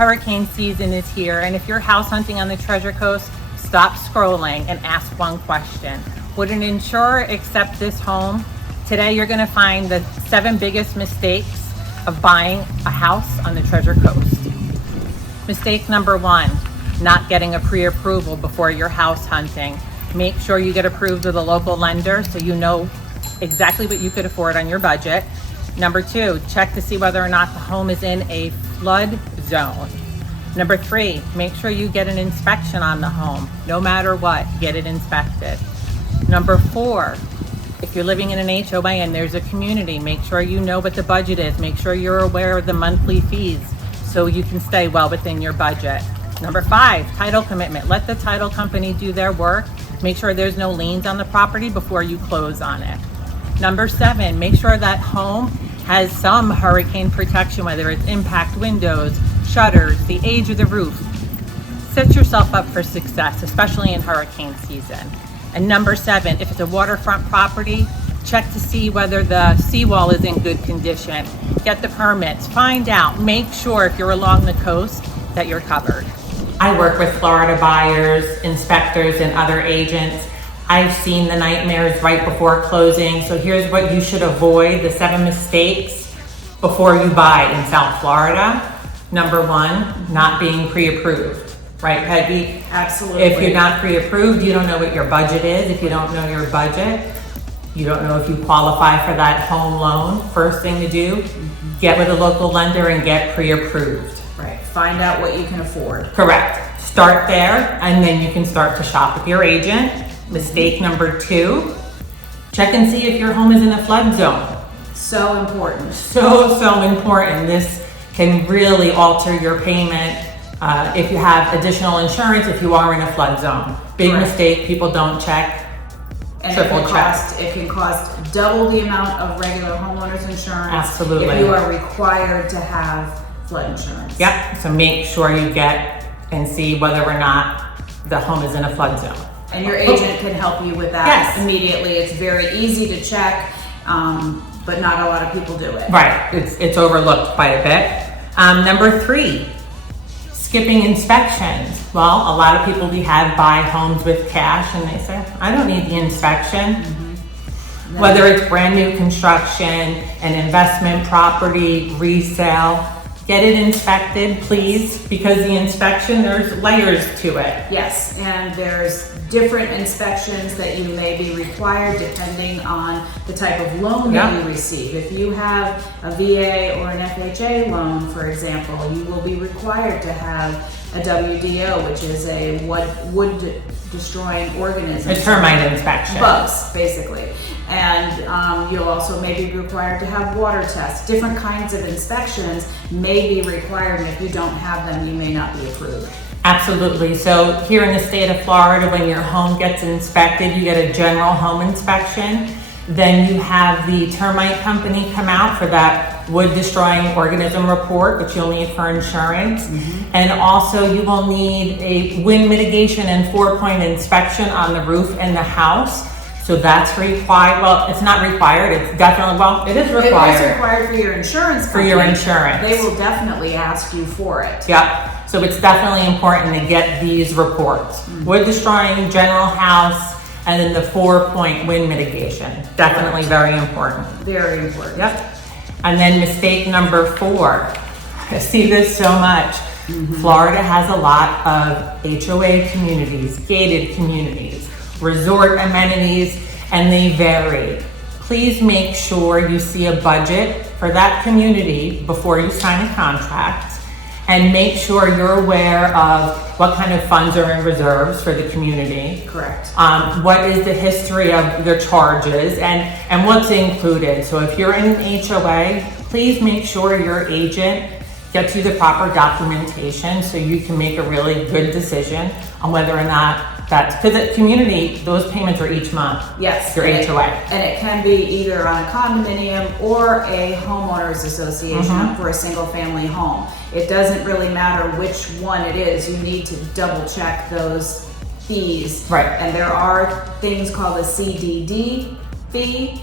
Hurricane season is here, and if you're house hunting on the Treasure Coast, stop scrolling and ask one question. Would an insurer accept this home? Today you're going to find the 7 biggest mistakes of buying a house on the Treasure Coast. Mistake number 1, not getting a pre-approval before you're house hunting. Make sure you get approved with a local lender so you know exactly what you could afford on your budget. Number 2, check to see whether or not the home is in a flood zone. Number 3, make sure you get an inspection on the home. No matter what, get it inspected. Number 4, if you're living in an HOA and there's a community, make sure you know what the budget is. Make sure you're aware of the monthly fees so you can stay well within your budget. Number 5, title commitment. Let the title company do their work. Make sure there's no liens on the property before you close on it. Number 7, make sure that home has some hurricane protection, whether it's impact windows, shutters, the age of the roof. Set yourself up for success, especially in hurricane season. And number 7, if it's a waterfront property, check to see whether the seawall is in good condition. Get the permits, find out, make sure if you're along the coast that you're covered. I work with Florida buyers, inspectors, and other agents. I've seen the nightmares right before closing, so here's what you should avoid, the 7 mistakes before you buy in South Florida. Number 1, not being pre-approved, right, Peggy? Absolutely. If you're not pre-approved, you don't know what your budget is. If you don't know your budget, you don't know if you qualify for that home loan. First thing to do, get with a local lender and get pre-approved. Right, find out what you can afford. Correct. Start there, and then you can start to shop with your agent. Mistake number 2, check and see if your home is in a flood zone. So important. So important. This can really alter your payment if you have additional insurance if you are in a flood zone. Big Correct. Mistake, people don't check, And triple check. it can cost double the amount of regular homeowners insurance. Absolutely. If you are required to have flood insurance. Yep, so make sure you get and see whether or not the home is in a flood zone. And your agent can help you with that Yes. immediately. It's very easy to check, but not a lot of people do it. Right, it's overlooked quite a bit. Number 3, skipping inspections. Well, a lot of people we have buy homes with cash and they say, I don't need the inspection. Whether it's brand new construction, an investment property, resale, get it inspected, please, because the inspection, there's layers to it. Yes, and there's different inspections that you may be required depending on the type of loan that you receive. If you have a VA or an FHA loan, for example, you will be required to have a WDO, which is a wood destroying organism. A termite inspection. Bugs, basically. And you'll also may be required to have water tests. Different kinds of inspections may be required, and if you don't have them, you may not be approved. Absolutely. So here in the state of Florida, when your home gets inspected, you get a general home inspection. Then you have the termite company come out for that wood destroying organism report, which you'll need for insurance. And also you will need a wind mitigation and 4-point inspection on the roof and the house. So that's required. Well, it's not required. It's definitely, well, it is required. It is required for your insurance company. For your insurance. They will definitely ask you for it. Yep. So it's definitely important to get these reports. Wood destroying, general house, and then the 4-point wind mitigation. Definitely very important. Very important. Yep. And then mistake number 4. I see this so much. Florida has a lot of HOA communities, gated communities, resort amenities, and they vary. Please make sure you see a budget for that community before you sign a contract. And make sure you're aware of what kind of funds are in reserves for the community. Correct. What is the history of your charges and what's included. So if you're in an HOA, please make sure your agent gets you the proper documentation so you can make a really good decision on whether or not that's, because at community, those payments are each month. Yes. Your HOA. And it can be either on a condominium or a homeowners association for a single family home. It doesn't really matter which one it is. You need to double check those fees. Right. And there are things called a CDD fee.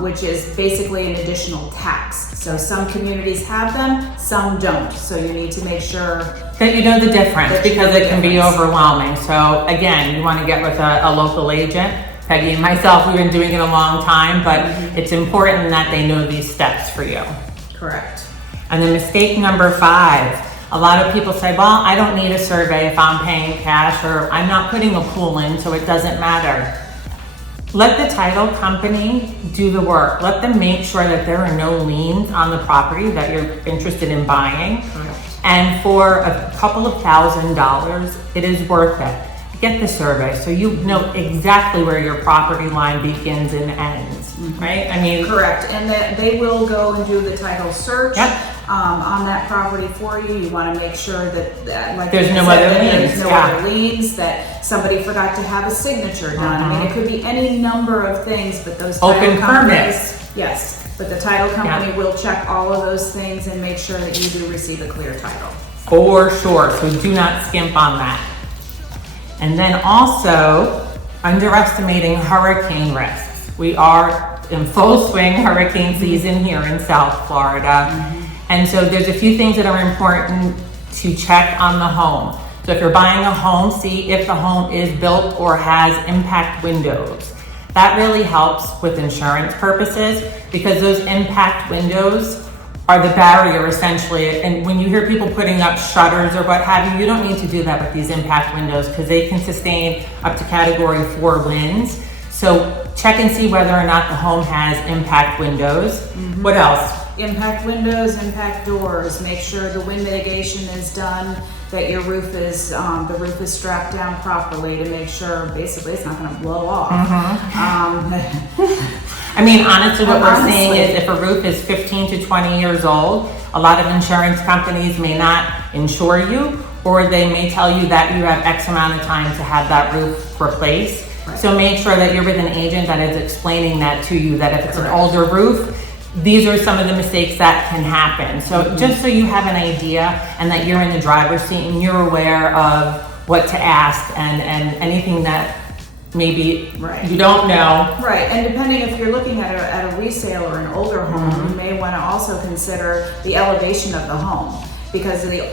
which is basically an additional tax. So some communities have them, some don't. So you need to make sure that you know the difference, because it can be overwhelming. So again, you want to get with a local agent. Peggy and myself, we've been doing it a long time, but it's important that they know these steps for you. Correct. And then mistake number 5, a lot of people say, well, I don't need a survey if I'm paying cash, or I'm not putting a pool in, so it doesn't matter. Let the title company do the work. Let them make sure that there are no liens on the property that you're interested in buying. Correct. And for a couple of $1,000s, it is worth it. Get the survey so you know exactly where your property line begins and ends, right? I mean, correct. And that they will go and do the title search. Yep. On that property for you. You want to make sure that like there's you no said, other that liens. there's no other liens, that somebody forgot to have a signature done. I mean, it could be any number of things, but those title Open companies, permits. yes, but the title company will check all of those things and make sure that you do receive a clear title. For sure, so do not skimp on that. And then also, underestimating hurricane risks. We are in full swing hurricane season here in South Florida. And so there's a few things that are important to check on the home. So if you're buying a home, see if the home is built or has impact windows. That really helps with insurance purposes, because those impact windows are the barrier essentially. And when you hear people putting up shutters or what have you, you don't need to do that with these impact windows, because they can sustain up to category 4 winds. So check and see whether or not the home has impact windows. What else? Impact windows, impact doors. Make sure the wind mitigation is done, that your roof is, the roof is strapped down properly to make sure basically it's not going to blow off. I mean, honestly, what we're seeing is if a roof is 15 to 20 years old, a lot of insurance companies may not insure you, or they may tell you that you have X amount of time to have that roof replaced. Right. So make sure that you're with an agent that is explaining that to you, that if it's an older roof, these are some of the mistakes that can happen. So just so you have an idea, and that you're in the driver's seat and you're aware of what to ask and anything that maybe you don't know. Right, and depending if you're looking at a resale or an older home, you may want to also consider the elevation of the home. Because the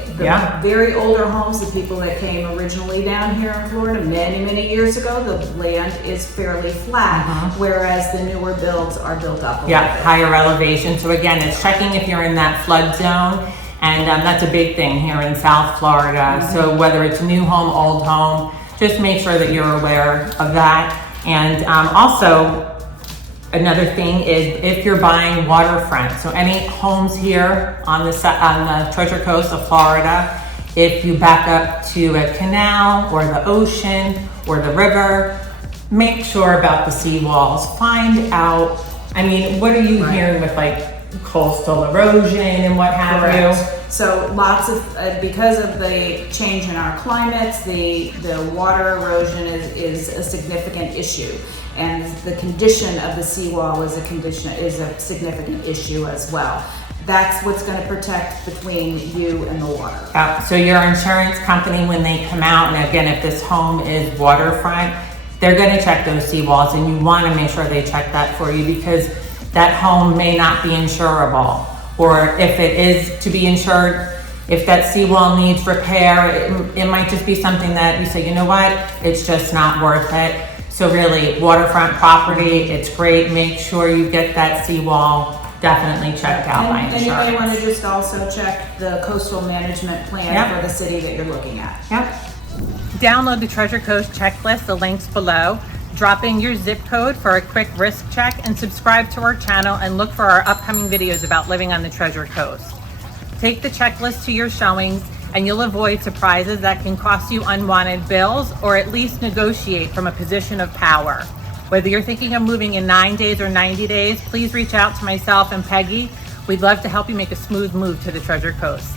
very older homes, the people that came originally down here in Florida many years ago, the land is fairly flat, whereas the newer builds are built up a little bit. Higher elevation. So again, it's checking if you're in that flood zone, and that's a big thing here in South Florida. So whether it's new home, old home, just make sure that you're aware of that. And also, another thing is if you're buying waterfront, so any homes here on the Treasure Coast of Florida, if you back up to a canal or the ocean or the river, make sure about the seawalls. Find out, I mean, what are you hearing with like coastal erosion and what have you? So lots of, because of the change in our climates, the water erosion is a significant issue. And the condition of the seawall is a significant issue as well. That's what's going to protect between you and the water. So your insurance company, when they come out, and again, if this home is waterfront, they're going to check those seawalls, and you want to make sure they check that for you, because that home may not be insurable. Or if it is to be insured, if that seawall needs repair, it might just be something that you say, you know what, it's just not worth it. So really, waterfront property, it's great. Make sure you get that seawall definitely checked out by insurance. And you may want to just also check the coastal management plan for the city that you're looking at. Download the Treasure Coast checklist, the links below. Drop in your zip code for a quick risk check, and subscribe to our channel and look for our upcoming videos about living on the Treasure Coast. Take the checklist to your showings, and you'll avoid surprises that can cost you unwanted bills, or at least negotiate from a position of power. Whether you're thinking of moving in 9 days or 90 days, please reach out to myself and Peggy. We'd love to help you make a smooth move to the Treasure Coast.